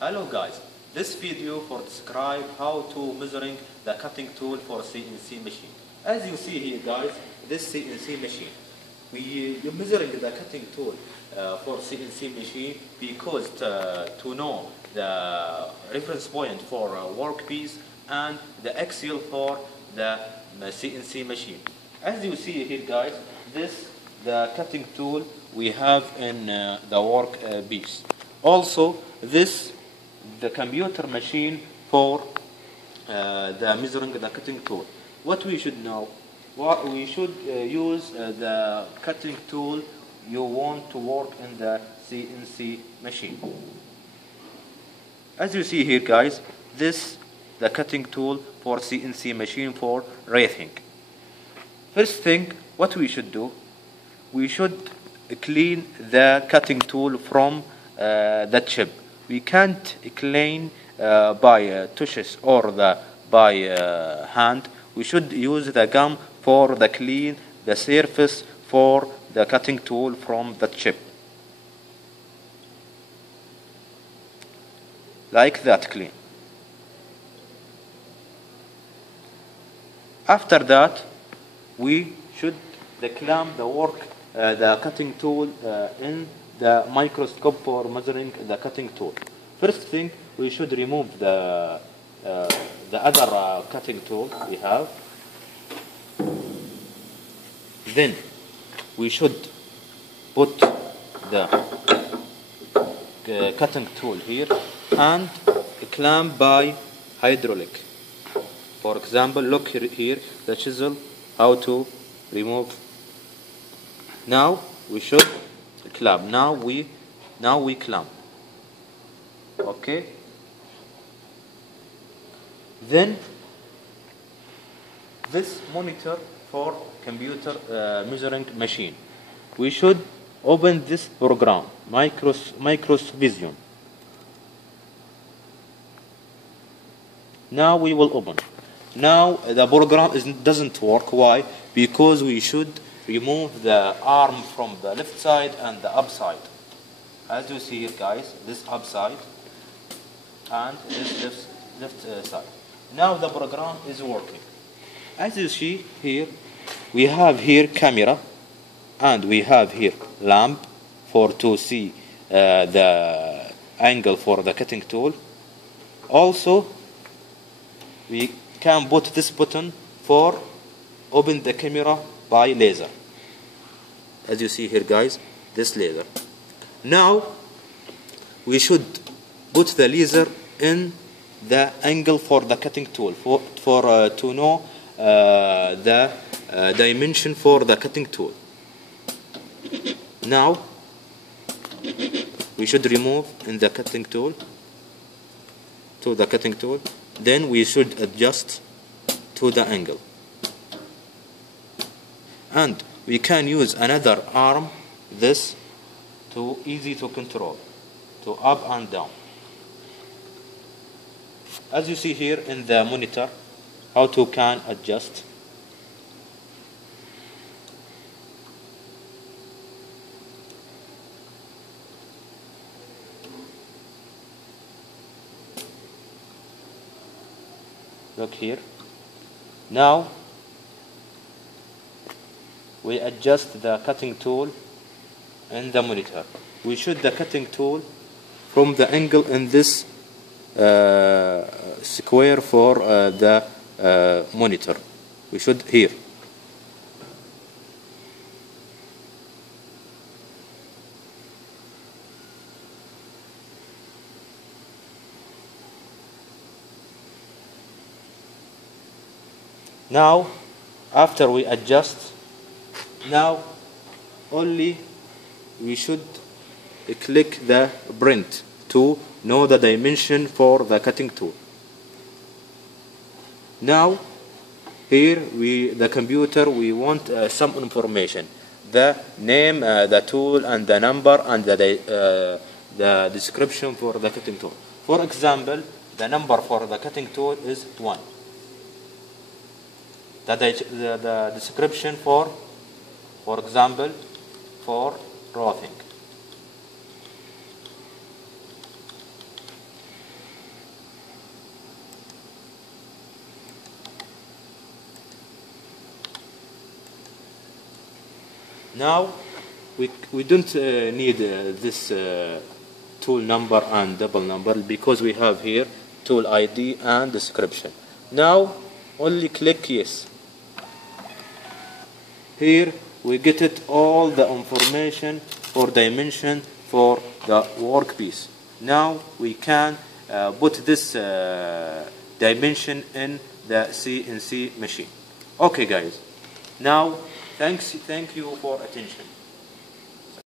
Hello guys, this video for describe how to measuring the cutting tool for CNC machine. As you see here guys, this CNC machine, you're measuring the cutting tool for CNC machine because to know the reference point for a workpiece and the axial for the CNC machine. As you see here guys, this the cutting tool we have in the workpiece. Also this the computer machine for the measuring the cutting tool. What we should know, what we should use the cutting tool you want to work in the CNC machine. As you see here guys, this the cutting tool for CNC machine for rating. First thing what we should do, we should clean the cutting tool from the chip. We can't clean by touches or by hand. We should use the gum for the clean the surface for the cutting tool from the chip. Like that, clean. After that, we should clamp the cutting tool in the microscope for measuring the cutting tool. First thing, we should remove the other cutting tool we have. Then we should put the cutting tool here and clamp by hydraulic. For example, look here the chisel, how to remove. Now we should clamp. Now we clamp. Okay. Then this monitor for computer measuring machine. We should open this program, Microvision. Now we will open. Now the program doesn't work. Why? Because we should remove the arm from the left side and the upside. As you see here guys, this upside and this left side. Now the program is working. As you see here, we have here camera and we have here lamp for to see the angle for the cutting tool. Also we can put this button for open the camera by laser. As you see here guys, this laser. Now we should put the laser in the angle for the cutting tool for to know the dimension for the cutting tool. Now we should remove in the cutting tool to the cutting tool. Then we should adjust to the angle. And we can use another arm, this, to easy to control, to up and down. As you see here in the monitor, how to can adjust. Look here. Now we adjust the cutting tool in the monitor. We shoot the cutting tool from the angle in this square for the monitor. We should here. Now, after we adjust, now only we should click the print to know the dimension for the cutting tool. Now here the computer we want some information, the name, the tool and the number and the description for the cutting tool. For example, the number for the cutting tool is 1. The description for example, for roughing. Now we don't need this tool number and double number because we have here tool ID and description. Now only click yes. Here we get it all the information for dimension for the workpiece. Now we can put this dimension in the CNC machine. Okay guys, now thank you for attention.